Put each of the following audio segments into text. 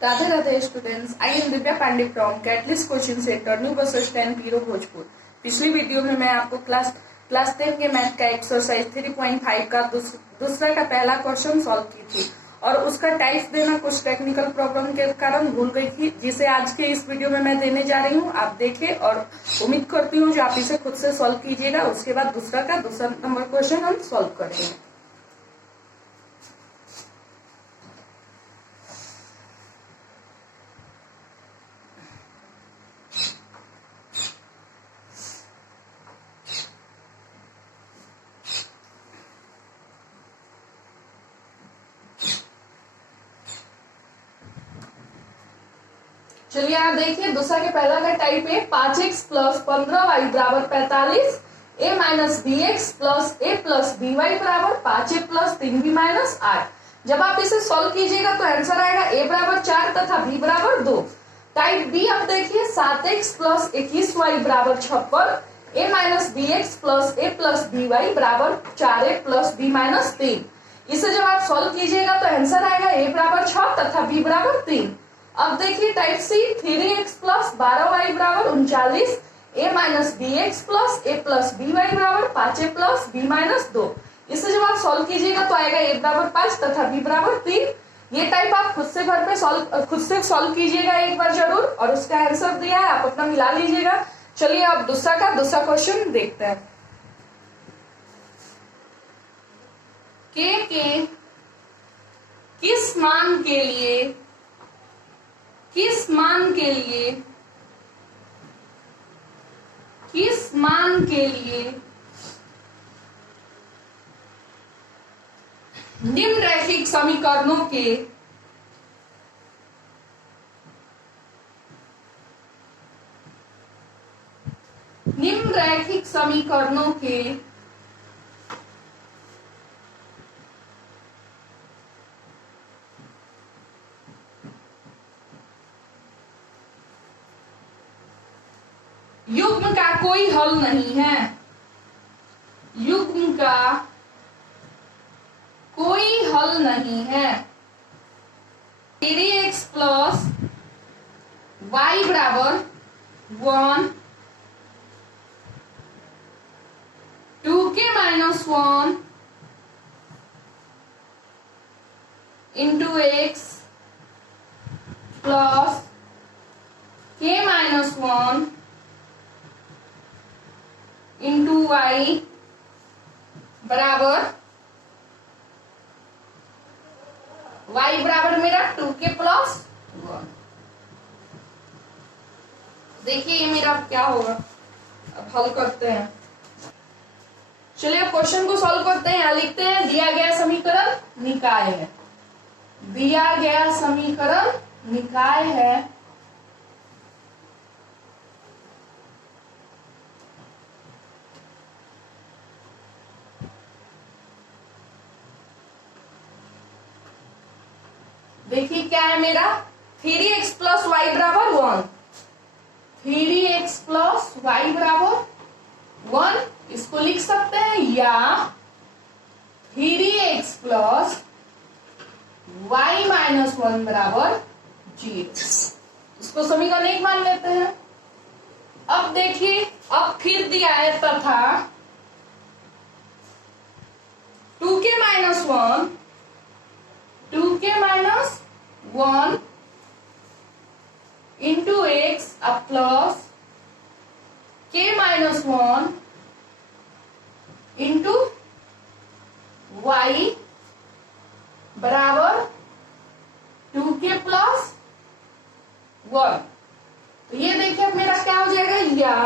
Radhe Radhe students, I am Divya Pandey from catalyst coaching centre new bus stand Piro Bhojpur. पिछली video में मैं आपको क्लास 10 के मैथ का एक्सरसाइज 3.5 का दूसरा का पहला क्वेश्चन सॉल्व की थी और उसका टाइप देना कुछ टेक्निकल प्रॉब्लम के कारण भूल गई थी, जिसे आज के इस वीडियो में मैं देने जा रही हूँ। आप देखें और उम्मीद करती हूँ जो आप इसे खुद से सॉल्व कीजिएगा। उसके बाद दूसरा नंबर क्वेश्चन हम सॉल्व करेंगे। चलिए आप देखिए, दूसरा के पहला का टाइप है 5x प्लस 15y बराबर 45, a minus B X plus A plus B Y बराबर 5a प्लस 3b माइनस 8। जब आप इसे सॉल्व कीजिएगा तो आंसर आएगा a बराबर 4 तथा b बराबर 2। टाइप बी अब देखिए 7x प्लस 21y बराबर 56, a minus B X plus A plus B Y बराबर 4a प्लस b माइनस 3। इसे जब आप सॉल्व कीजिएगा तो आंसर आएगा a बराबर 6 तथा b बराबर 3। अब देखिए टाइप सी 3x प्लस 12y बराबर 39, a minus B X plus A plus B Y बराबर 5a प्लस b माइनस 2। इसे जब आप सॉल्व कीजिएगा तो आएगा a बराबर 5 तथा b बराबर 3। ये टाइप आप खुद से घर पे खुद से सॉल्व कीजिएगा एक बार जरूर, और उसका आंसर दिया है आप अपना मिला लीजिएगा। चलिए अब दूसरा क्वेश्चन देखते हैं। के किस मान के लिए निम्नलिखित समीकरणों के युग्म का कोई हल नहीं है। युग्म का कोई हल नहीं है। 3x प्लस वाई बराबर 1, 2k minus 1 into X plus k minus 1 into Y बराबर मेरा 2k प्लस 1। देखिए ये मेरा क्या होगा, अब हल करते हैं। चलिए अब क्वेश्चन को सॉल्व करते हैं। यहाँ लिखते हैं दिया गया समीकरण निकाय है। दिया गया समीकरण निकाय है। देखिए क्या है मेरा 3x प्लस वाई बराबर 1, 3x प्लस वाई बराबर 1 इसको लिख सकते हैं, या 3x प्लस वाई माइनस 1 बराबर 0। इसको समीकरण 1 मान लेते हैं। अब देखिए अब फिर दिया है तथा 2k माइनस 1 इंटू एक्स अब plus k minus 1 into Y बराबर 2k प्लस 1। तो ये देखिए अब मेरा क्या हो जाएगा, या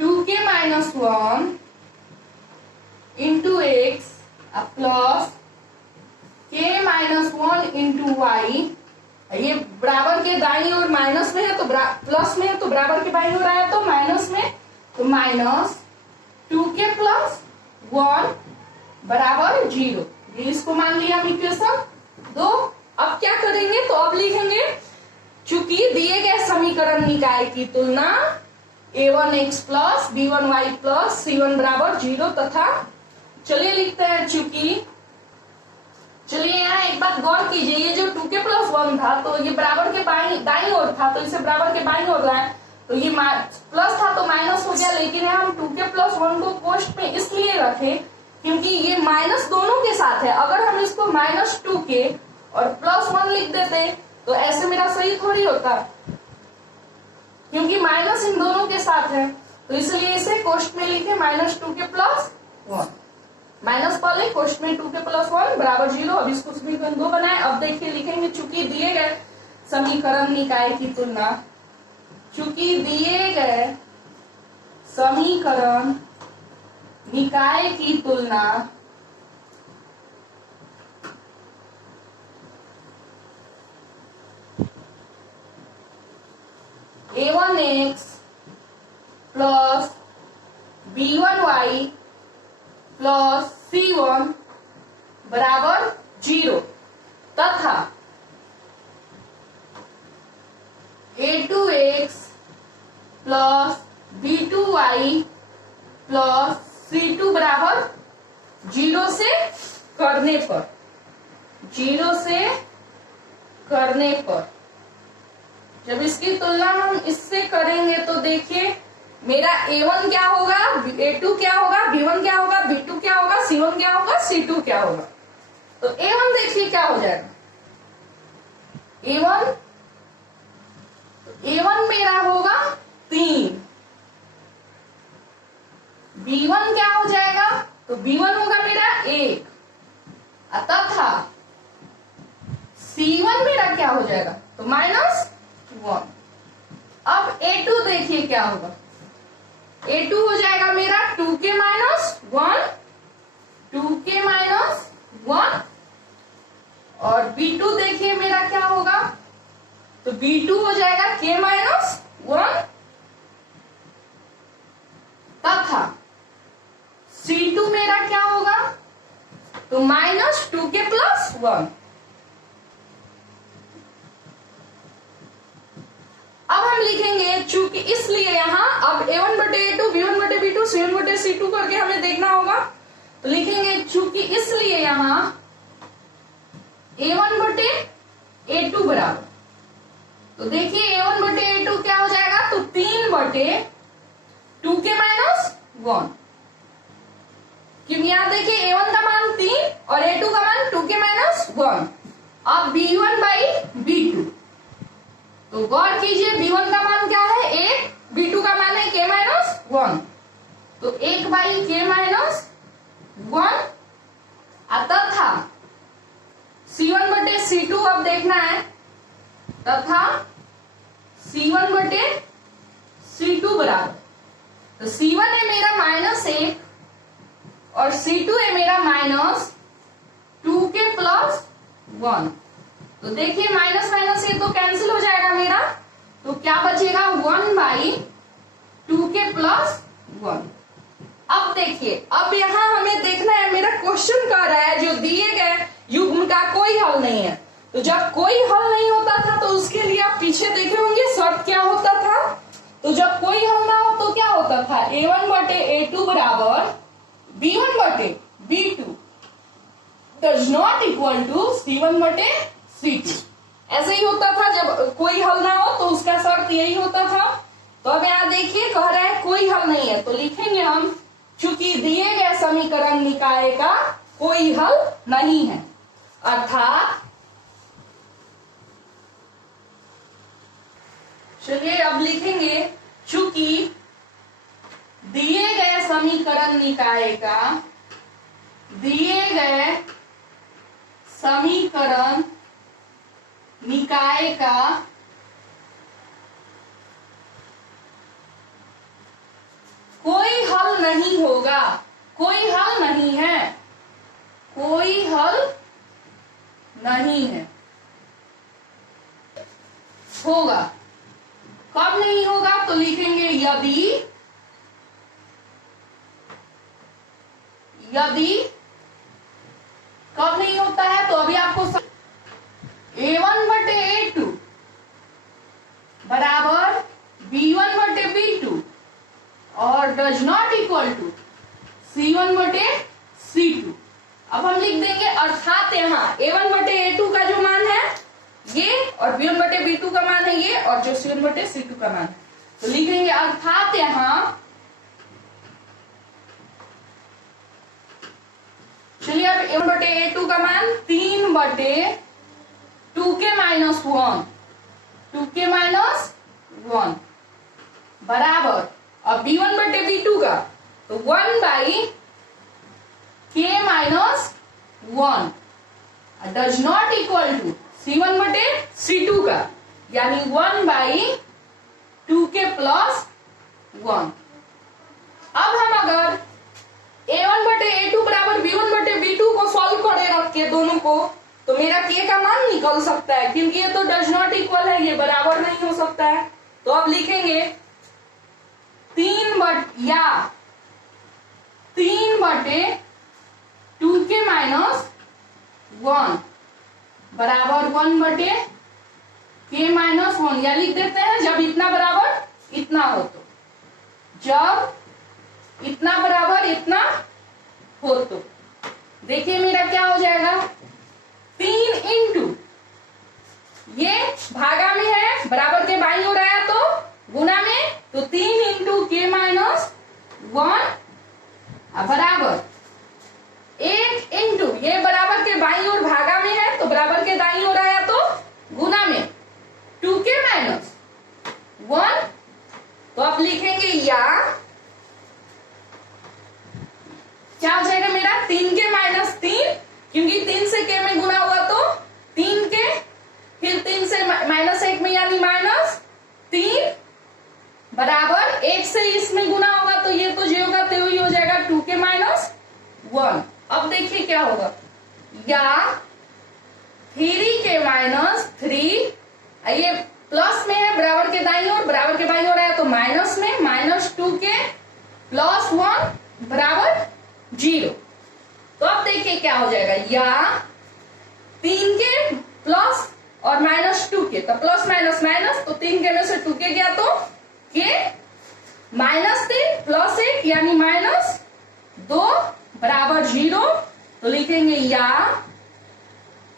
2k minus 1 into X plus k minus 1 into Y. ये बराबर के दाईं ओर माइनस में है तो प्लस में है, तो बराबर के बाईं ओर आया तो माइनस में, तो माइनस 2k प्लस 1 बराबर 0। इसको मान लिया हम इक्वेशन 2। अब क्या करेंगे, तो अब लिखेंगे चूंकि दिए गए समीकरण निकाय की तुलना a1x plus b1y plus c1 बराबर 0 तथा चलिए लिखते हैं चूंकि, चलिए यहाँ एक गौर कीजिए, ये जो 2k प्लस 1 था तो ये बराबर के दाईं ओर था, तो इसे बराबर के बाईं ओर लाए तो ये प्लस था तो माइनस हो गया। लेकिन हम 2k प्लस 1 को कोष्ट में इसलिए रखे क्योंकि ये माइनस दोनों के साथ है। अगर हम इसको माइनस 2k और प्लस 1 लिख देते तो ऐसे मेरा सही थोड़ी होता, क्योंकि माइनस इन दोनों के साथ है, तो इसलिए इसे कोष्ट में लिखे माइनस 2k प्लस 1, माइनस पहले कोष्ट में 2k प्लस 1 बराबर 0। अब इसको समीकरण 2 बनाए। अब देखिए लिखेंगे, चूंकि दिए गए समीकरण निकाय की तुलना, चूंकि दिए गए समीकरण निकाय की तुलना a1x plus b1y plus c1 बराबर 0 तथा a2x plus b2y plus c2 बराबर 0 से करने पर, 0 से करने पर जब इसकी तुलना हम इससे करेंगे तो देखिए मेरा a1 क्या होगा, a2 क्या होगा, b1 क्या होगा, b2 क्या होगा, c1 क्या होगा, c2 क्या होगा। तो a1 देखिए क्या हो जाएगा, a1 मेरा होगा 3, b1 क्या हो जाएगा, तो b1 होगा मेरा 1 तथा c1 मेरा क्या हो जाएगा, तो -1। अब a2 देखिए क्या होगा, a2 हो जाएगा मेरा 2k - 1, 2k - 1 और b2 देखिए मेरा क्या होगा, तो b2 हो जाएगा k - 1 तथा c2 मेरा क्या होगा, तो -2k प्लस 1। अब हम लिखेंगे, चूंकि इसलिए यहां अब a1 बटे a2, b1 बटे b2, c1 बटे c2 करके हमें देखना होगा। तो लिखेंगे चूंकि इसलिए यहां a1 बटे a2 बराबर, तो देखिए a1 बटे a2 क्या हो जाएगा, तो 3 बटे 2k - 1। क्योंकि यहां देखिए a1 का मान 3 और a2 का मान 2k - 1। अब b1 बाई b2, तो गौर कीजिए b1 का मान क्या है 1, b2 का मान है k - 1, तो 1 बाई k - 1 तथा c1 बटे c2 अब देखना है, तथा c1 बटे c2 बराबर, तो c1 है मेरा -1 और c2 है मेरा -2k प्लस 1। तो देखिए माइनस माइनस ये तो कैंसिल हो जाएगा मेरा, तो क्या बचेगा 1 बाई 2k प्लस 1। अब देखिए, अब यहां हमें देखना है, मेरा क्वेश्चन कह रहा है जो दिए गए युग्म का कोई हल नहीं है। तो जब कोई हल नहीं होता था तो उसके लिए आप पीछे देखे होंगे शर्त क्या होता था। तो जब कोई हल ना हो तो क्या होता था, a1 बटे a2 बराबर b1 बटे b2 does not equal to c1 बटे c2। ऐसे ही होता था जब कोई हल ना हो, तो उसका शर्त यही होता था। तो अब यहाँ देखिए कह रहा है कोई हल नहीं है, तो लिखेंगे हम चूंकि दिए गए समीकरण निकाय का कोई हल नहीं है, अर्थात चलिए अब लिखेंगे चूंकि दिए गए समीकरण निकाय का, दिए गए समीकरण निकाय का कोई हल नहीं होगा, कोई हल नहीं है, कोई हल नहीं है, होगा। कब नहीं होगा, तो लिखेंगे यदि कब नहीं होता है, तो अभी आपको a1 बटे a2 बराबर b1 बटे b2 और does not equal to c1 बटे c2। अब हम लिख देंगे अर्थात यहाँ a1 बटे a2 का जो मान है ये, और b1 बटे b2 का मान है ये, और जो c1 बटे c2 का मान है, तो लिखेंगे अर्थात यहाँ, चलिए अब a1 बटे a2 का मान 3 बटे 2k माइनस 1, 2k माइनस 1 बराबर, अब b1 बटे b2 का तो 1 by k minus 1 does not equal to c1 बटे c2 का, यानी 1 बाई 2k प्लस 1। अब हम अगर a1 बटे a2 बराबर b1 बटे b2 को सॉल्व करे रख के दोनों को, तो मेरा k का मान निकल सकता है, क्योंकि ये तो डज नॉट इक्वल है, ये बराबर नहीं हो सकता है। तो अब लिखेंगे 3 बटे 2k माइनस 1 बराबर 1 बटे k माइनस 1, या लिख देते हैं जब इतना बराबर इतना हो, तो जब इतना बराबर इतना हो, तो देखिए मेरा क्या हो जाएगा, 3 इंटू ये भागा में है, बराबर के बाईं ओर आया तो गुना में, तो 3 इंटू k माइनस 1 बराबर 1 इंटू ये बराबर के बाईं ओर भागा में है, तो बराबर के दाईं ओर आया तो गुना में 2k माइनस 1। तो आप लिखेंगे या क्या हो जाएगा मेरा 3k माइनस 3, क्योंकि 3 से k में गुना हुआ तो 3k, फिर 3 से माइनस 1 में यानी माइनस 3 बराबर 1 से इसमें गुना होगा तो ये तो जो होगा तो ही हो जाएगा 2k माइनस 1। अब देखिए क्या होगा, या 3k माइनस 3, ये प्लस में है बराबर के दाईं ओर, बराबर के बाईं ओर आया तो माइनस में, माइनस 2k प्लस 1 बराबर 0। तो अब देखिए क्या हो जाएगा, या 3k प्लस और माइनस 2k, तो प्लस माइनस माइनस, तो 3k में से 2k गया तो k माइनस 3 प्लस 1 यानी माइनस 2 बराबर 0। तो लिखेंगे या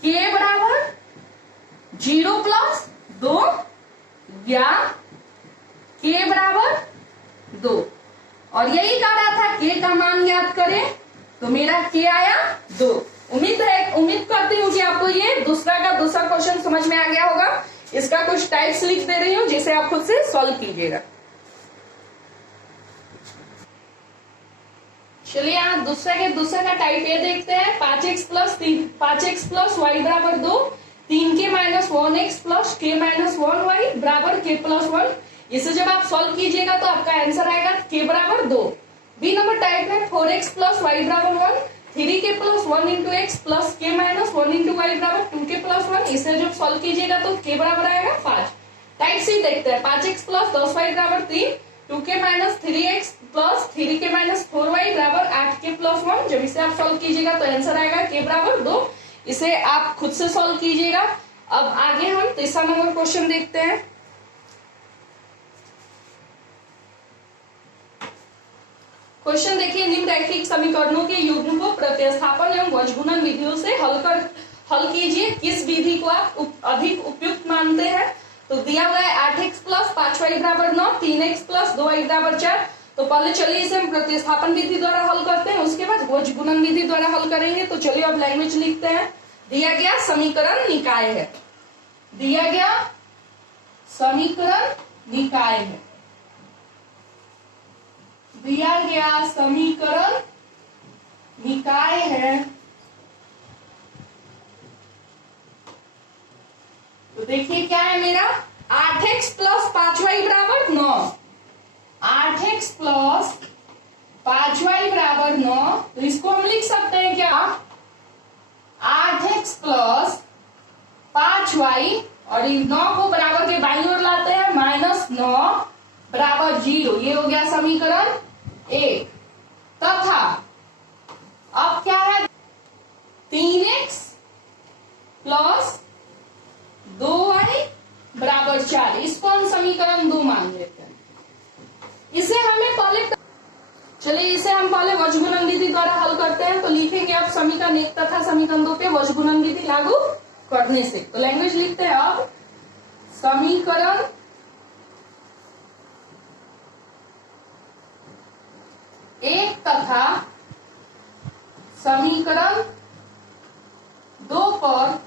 k बराबर 0 प्लस 2, या k बराबर 2, और यही कह रहा था k का मान ज्ञात करें, तो मेरा k आया 2। उम्मीद करती हूँ कि आपको ये दूसरा क्वेश्चन समझ में आ गया होगा। इसका कुछ टाइप्स लिख दे रही हूँ जिसे आप खुद से सॉल्व कीजिएगा। चलिए यहाँ दूसरा का टाइप ए देखते हैं। 5x प्लस वाई बराबर 2, 3k minus 1x plus k minus 1y बराबर k प्लस 1। इसे जब आप सॉल्व कीजिएगा तो आपका आंसर आएगा k बराबर 2। बी नंबर टाइप है 4x प्लस वाई बराबर 1, 3k plus 1 into X plus k minus 1 into Y बराबर 2k प्लस 1। इसे जब सॉल्व कीजिएगा तो k बराबर आएगा 5। टाइप सी देखते हैं 5x प्लस 10y बराबर 3, 2k minus 3x plus 3k minus 4y बराबर 8k प्लस 1। जब इसे आप सॉल्व कीजिएगा तो आंसर आएगा k बराबर 2। इसे आप खुद से सॉल्व कीजिएगा। अब आगे हम तीसरा नंबर क्वेश्चन देखते हैं। क्वेश्चन देखिए, निम्नलिखित समीकरणों के युग्म को प्रतिस्थापन एवं वज्रगुणन विधियों से हल कीजिए। किस विधि को आप अधिक उपयुक्त मानते हैं? तो दिया हुआ है 8x प्लस 5y बराबर 9, 3x प्लस 2y बराबर 4। तो पहले चलिए इसे हम प्रतिस्थापन विधि द्वारा हल करते हैं, उसके बाद वज्रगुणन विधि द्वारा हल करेंगे। तो चलिए अब लैंग्वेज लिखते हैं। दिया गया समीकरण निकाय है, दिया गया समीकरण निकाय है, दिया गया समीकरण निकाय है। तो देखिए क्या है मेरा 8x प्लस 5y बराबर 9, 8x प्लस 5y बराबर 9। तो इसको हम लिख सकते हैं क्या 8x प्लस 5y, और 9 को बराबर के बाईं ओर लाते हैं, माइनस 9 बराबर 0। ये हो गया समीकरण 1। तथा अब क्या है 3x प्लस 2y बराबर 4। इसको हम समीकरण 2 मान लेते हैं। इसे हमें पहले चलिए इसे हम पहले वज्रगुणन विधि द्वारा हल करते हैं। तो लिखेंगे अब समीकरण 1 तथा समीकरण 2 पे वज्रगुणन विधि लागू करने से। तो लैंग्वेज लिखते हैं अब समीकरण 1 तथा समीकरण 2 पर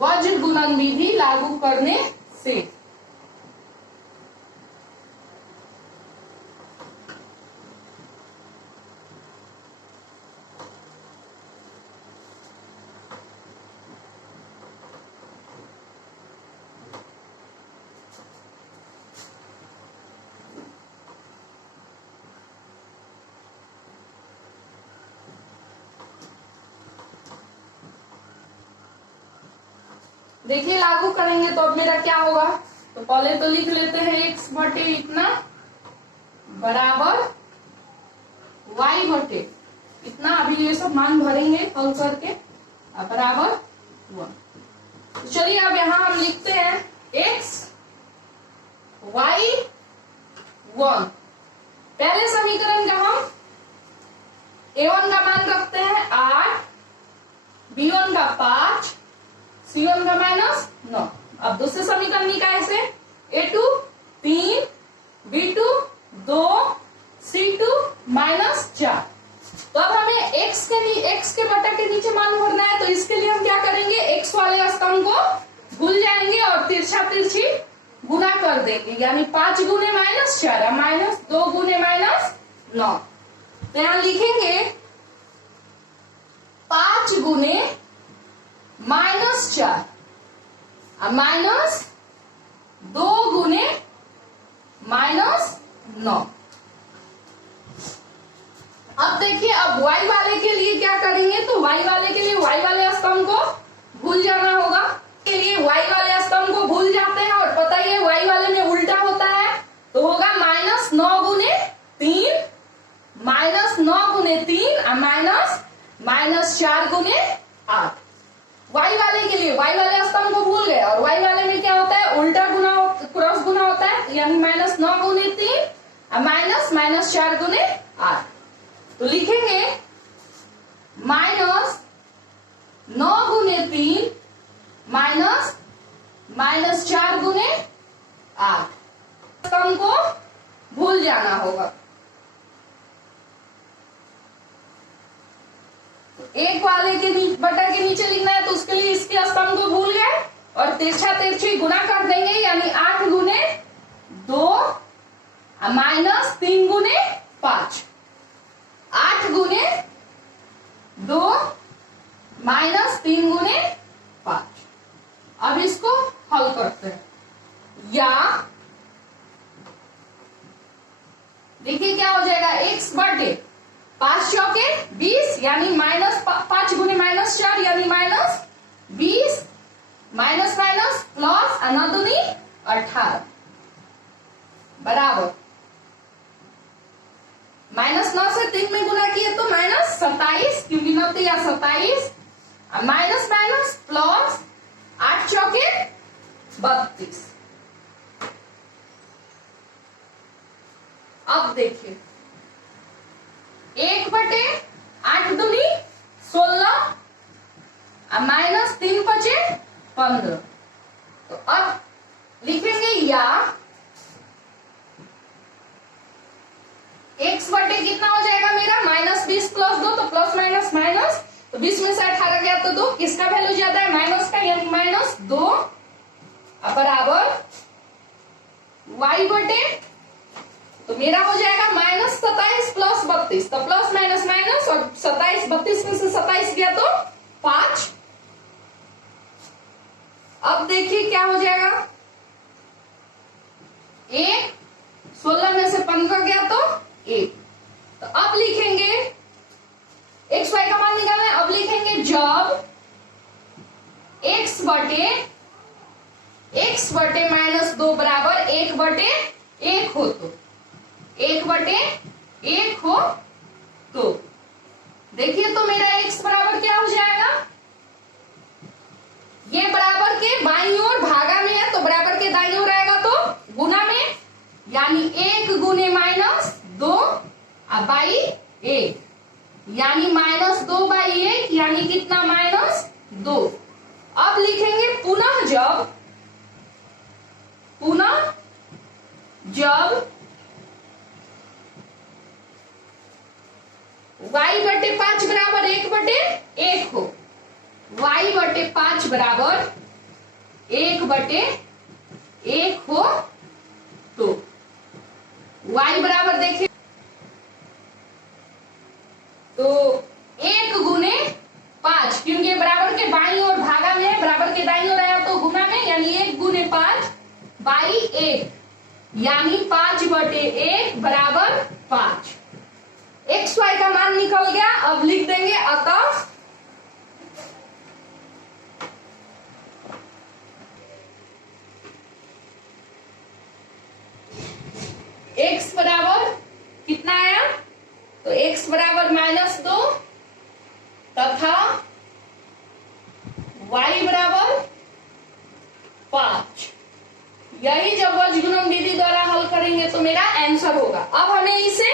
वज्रगुणन विधि लागू करने से। देखिए लागू करेंगे तो अब मेरा क्या होगा। तो पहले तो लिख लेते हैं x बटे इतना बराबर y बटे इतना। अभी ये सब मान भरेंगे हल करके बराबर 1। तो चलिए अब यहां हम लिखते हैं x y 1। पहले समीकरण का हम a1 का मान रखते हैं 8, b1 का 5, C1 का -9। अब दूसरे समीकरण निकाय से A2 3, B2 2, C2 -4। तो अब हमें x के बटा के नीचे मान भरना है। तो इसके लिए हम क्या करेंगे, x वाले स्तंभ को भूल जाएंगे और तिरछा तिरछी गुना कर देंगे, यानी 5 गुने -4 -2 गुने -9। तो यहां लिखेंगे 5 गुने -4 -2 गुने -9। अब देखिए अब y वाले के लिए क्या करेंगे। तो y वाले के लिए y वाले स्तंभ को भूल जाना होगा। के लिए y वाले स्तंभ को भूल जाते हैं और पता ही है y वाले में उल्टा होता है। तो होगा -9 गुने 3 -9 गुने 3 -4 गुने 8। y वाले के लिए y वाले स्तंभ को भूल गए और y वाले में क्या होता है, उल्टा गुना क्रॉस गुना होता है, यानी -9 गुने 3 -4 गुने 8। तो लिखेंगे -9 गुने 3 -4 गुने 8। स्तंभ को भूल जाना होगा। एक वाले के बटा के नीचे लिखना है, तो उसके लिए इसके स्तंभ को भूल गए और तिरछा तिरछी गुना कर देंगे, यानी 8 गुने 2 -3 गुने 5। 8 गुने 2 -3 गुने 5। अब इसको हल करते हैं। या देखिए क्या हो जाएगा, x बटे 5 चौके 20, यानी -5 गुने -4 यानी -20 प्लस अनदुनी 18 बराबर -9 से 3 में गुना किए तो -27, क्योंकि 9 या 27 प्लस 8 चौके 32। अब देखिए 1 बटे 8 दूनी 16 -3 बचे 15। तो अब लिखेंगे या x बटे कितना हो जाएगा मेरा -20 प्लस 2, तो प्लस माइनस, तो 20 में से 18 गया तो 2, किसका वैल्यू ज्यादा है, माइनस का, यानी -2 बराबर y बटे, तो मेरा हो जाएगा -27 प्लस 32, तो प्लस माइनस और 27 32 में से 27 गया तो 5। अब देखिए क्या हो जाएगा, 1 16 में से 15 गया तो 1। तो अब लिखेंगे x y का मान निकालना है। अब लिखेंगे जब x बटे -2 बराबर 1 बटे 1 हो तो 1 बटे 1 हो तो देखिए, तो मेरा x बराबर क्या हो जाएगा, ये बराबर के बाईं ओर भागा में है तो बराबर के दाईं ओर आएगा तो गुना में, यानी 1 गुने 1 यानी -2/1 यानी कितना -2। अब लिखेंगे पुनः जब y/5 बराबर 1/1 हो, y/5 बराबर 1/1 हो तो y बराबर देखिए तो 1 गुने 5, क्योंकि बराबर के बाईं ओर भागा में है, बराबर के दाईं ओर आया तो गुना में, यानी 1 गुने 5/1 यानी 5/1 बराबर 5। एक्स वाई का मान निकल गया। अब लिख देंगे अतः x बराबर कितना आया, तो x बराबर -2 तथा y बराबर 5। यही जब वर्गगुणन विधि द्वारा हल करेंगे तो मेरा आंसर होगा। अब हमें इसे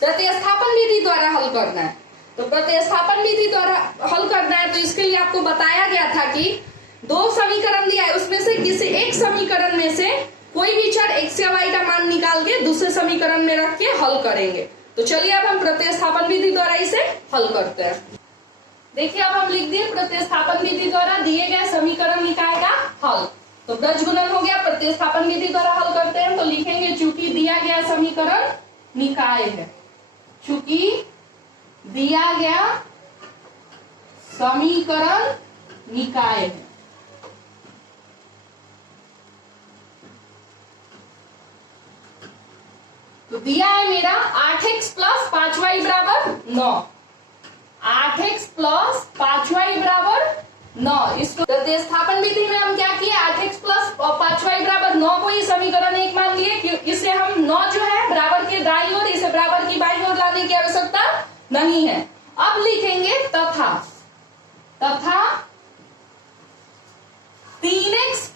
प्रतिस्थापन विधि द्वारा हल करना है। तो प्रतिस्थापन विधि द्वारा हल करना है तो इसके लिए आपको बताया गया था कि 2 समीकरण दिया है, उसमें से किसी एक समीकरण में से कोई भी चर x या y का मान निकाल के दूसरे समीकरण में रख के हल करेंगे। तो चलिए अब हम प्रतिस्थापन विधि द्वारा इसे हल करते हैं। देखिए अब हम लिख दिए प्रतिस्थापन विधि द्वारा दिए गए समीकरण निकाय का हल। तो वर्गगुणन हो गया, प्रतिस्थापन विधि द्वारा हल करते हैं तो लिखेंगे चूंकि दिया गया समीकरण निकाय है, चूंकि दिया गया समीकरण निकाय है। तो दिया है मेरा 8x + 5y बराबर 9, 8x + 5y बराबर 9। इसको प्रतिस्थापन विधि में हम क्या किए, 8x + 5y बराबर 9 को ही समीकरण 1 मान लिए। इसे हम 9 जो है बराबर के दाईं ओर, इसे बराबर की बाईं ओर लाने की आवश्यकता नहीं है। अब लिखेंगे तथा 3x +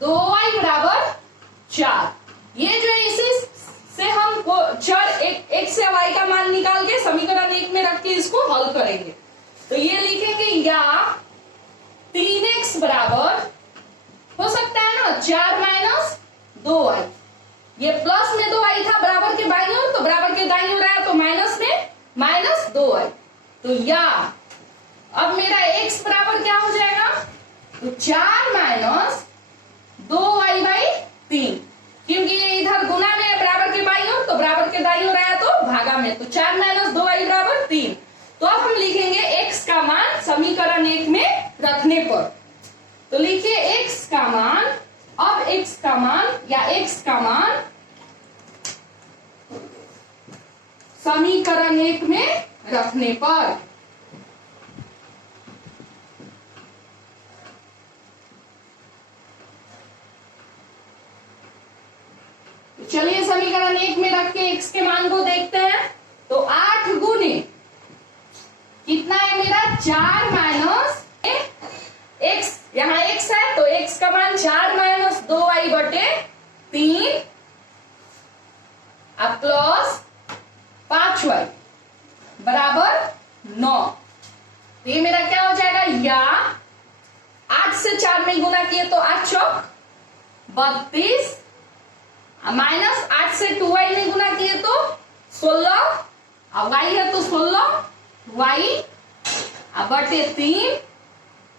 2y बराबर 4। ये जो है इसी से हम चर x या y का मान निकाल के समीकरण 1 में रख के इसको हल करेंगे। तो ये लिखेंगे या 3x बराबर हो सकता है ना 4 - 2y, ये प्लस में 2y था बराबर के बाईं ओर, तो बराबर के दाईं ओर आया तो माइनस में -2y। तो या अब मेरा x बराबर क्या हो जाएगा, तो 4 - 2y/3, क्योंकि ये इधर गुना में है बराबर के बाईं ओर, तो बराबर के दाईं ओर आया तो भागा में, तो 4 - 2y बराबर 3। तो अब हम लिखेंगे x का मान समीकरण 1 में रखने पर। तो लिखिए x का मान, अब x का मान या x का मान समीकरण 1 में रखने पर। चलिए समीकरण 1 में रख के x के मान को देखते हैं। तो 8 गुने कितना है मेरा 4 - x, यहाँ x है तो x का मान 4 - 2y/3 अब प्लस 5y बराबर 9। तो ये मेरा क्या हो जाएगा, या 8 से 4 में गुना किए तो 8 चौक 32, -8 से 2y में गुना किए तो 16, अब y है तो 16y/3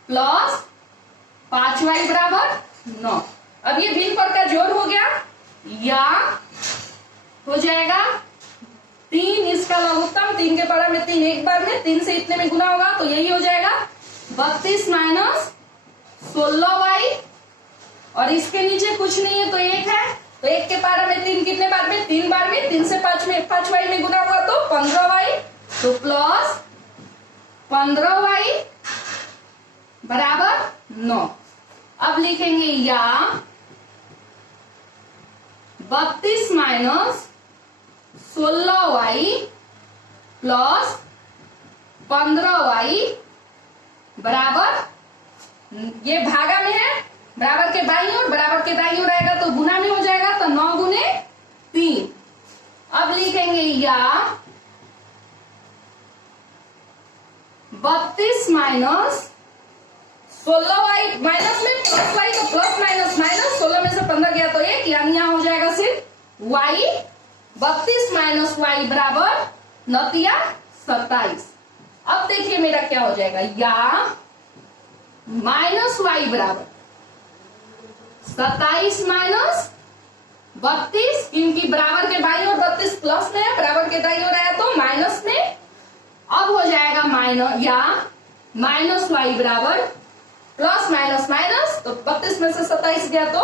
प्लस 5y बराबर 9। अब ये भिन्न पद का जोड़ हो गया, या हो जाएगा 3, इसका लघुत्तम 3 के पारा में 3 एक बार में, 3 से इतने में गुना होगा तो यही हो जाएगा 32 - 16y, और इसके नीचे कुछ नहीं है तो 1 है, तो 1 के पारा में 3 कितने बार में, 3 बार में, 3 से 5y में गुना हुआ तो 15y, तो प्लस 15y बराबर 9। अब लिखेंगे या 32 - 16y प्लस 15y बराबर, ये भागा में है बराबर के बाईं ओर, बराबर के दाईं ओर आएगा तो गुना में हो जाएगा, तो 9 गुने 3 अब लिखेंगे या 32 माइनस 16y माइनस में प्लस y तो प्लस माइनस माइनस 16 में से 15 गया तो 1, यानी यहाँ हो जाएगा सिर्फ y। 32 माइनस y बराबर नतिया 27। अब देखिए मेरा क्या हो जाएगा, या माइनस y बराबर 27 माइनस 32, क्योंकि बराबर के बाई और 32 प्लस में है, बराबर के दाई और आया तो माइनस में। अब हो जाएगा माइनस या माइनस y बराबर प्लस माइनस माइनस, तो 32 में से 27 गया तो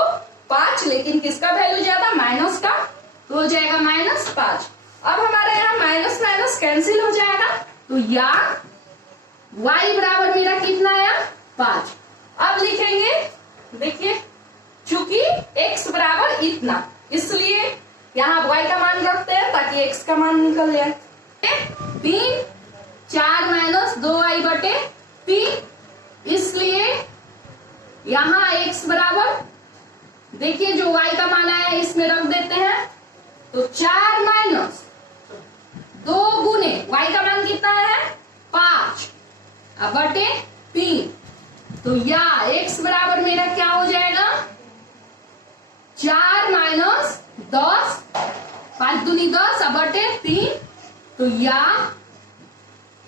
5, लेकिन किसका वैल्यू ज्यादा, माइनस का, तो हो जाएगा -5। अब हमारे यहाँ माइनस माइनस कैंसिल हो जाएगा, तो या y बराबर मेरा कितना आया 5। अब लिखेंगे, देखिए चूंकि x बराबर इतना, इसलिए यहाँ y का मान रखते हैं ताकि x का मान निकल जाए। 3 4 माइनस 2y बटे 3, इसलिए यहाँ x बराबर, देखिए जो y का मान आया इसमें रख देते हैं, तो 4 माइनस 2 गुने y का मान कितना है 5 बटे 3, तो या x बराबर मेरा क्या हो जाएगा 4 माइनस 10, 5 दूनी 10 बटे 3, तो या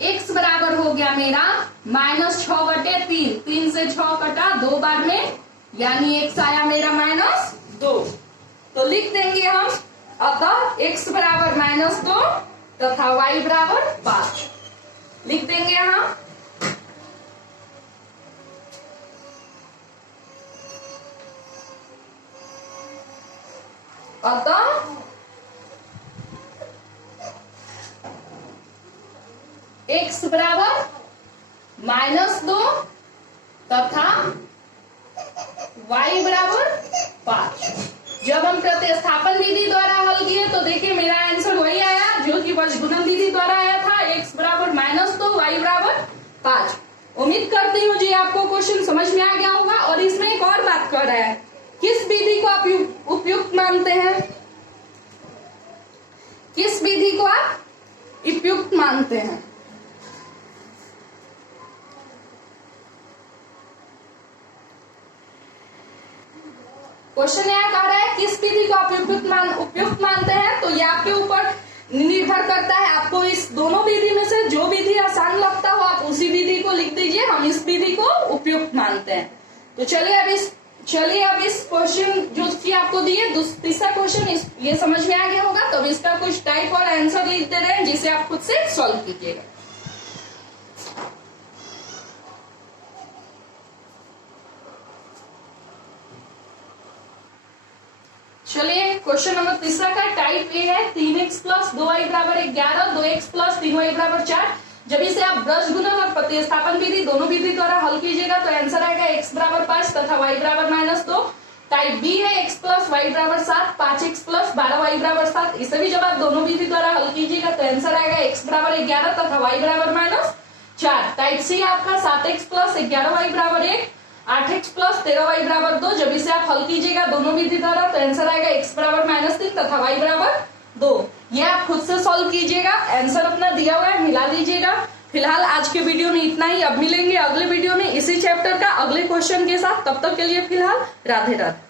x बराबर हो गया मेरा -6 बटे 3, 3 से 6 कटा 2 बार में, यानी x आया मेरा -2। तो लिख देंगे हम, अतः x बराबर -2 तथा y बराबर 5 लिख देंगे यहाँ। अतः x बराबर -2 तथा y बराबर 5। जब हम प्रतिस्थापन विधि द्वारा हल किए तो देखिए मेरा आंसर वही आया जो कि वर्गगुणन विधि द्वारा आया था, x बराबर -2 y बराबर 5। उम्मीद करती हूँ जी आपको क्वेश्चन समझ में आ गया होगा। और इसमें एक और बात कर रहा है, किस विधि को आप उपयुक्त मानते हैं, किस विधि को आप उपयुक्त मानते हैं। क्वेश्चन यहाँ कह रहा है किस विधि को आप उपयुक्त मानते हैं, तो ये आपके ऊपर निर्भर करता है। आपको इस दोनों विधि में से जो विधि आसान लगता हो आप उसी विधि को लिख दीजिए, हम इस विधि को उपयुक्त मानते हैं। तो चलिए अब इस क्वेश्चन जो कि आपको दिए तीसरा क्वेश्चन ये समझ में आ गया होगा, तो इसका कुछ टाइप और आंसर लिख दे रहे हैं जिसे आप खुद से सॉल्व कीजिएगा। चलिए क्वेश्चन नंबर तीसरा का टाइप ए है, 3x प्लस 2y बराबर 11, 2x प्लस 3y बराबर 4। जब इसे आप ब्रजगुणन और प्रतिस्थापन विधि दोनों विधि द्वारा हल कीजिएगा तो आंसर आएगा x बराबर 5 तथा y बराबर -2। टाइप बी है x प्लस y बराबर 7, 5x प्लस 12y बराबर 7। इसे भी जब आप दोनों विधि द्वारा हल कीजिएगा तो आंसर आएगा x बराबर 11 तथा y बराबर -4। टाइप सी आपका 7x प्लस 11y बराबर 1, 8x प्लस 13y बराबर 2। जब इसे आप हल कीजिएगा दोनों विधि द्वारा तो आंसर आएगा x बराबर -3 तथा y बराबर 2। ये आप खुद से सॉल्व कीजिएगा, आंसर अपना दिया हुआ है मिला लीजिएगा। फिलहाल आज के वीडियो में इतना ही, अब मिलेंगे अगले वीडियो में इसी चैप्टर का अगले क्वेश्चन के साथ। तब तक के लिए फिलहाल राधे राधे।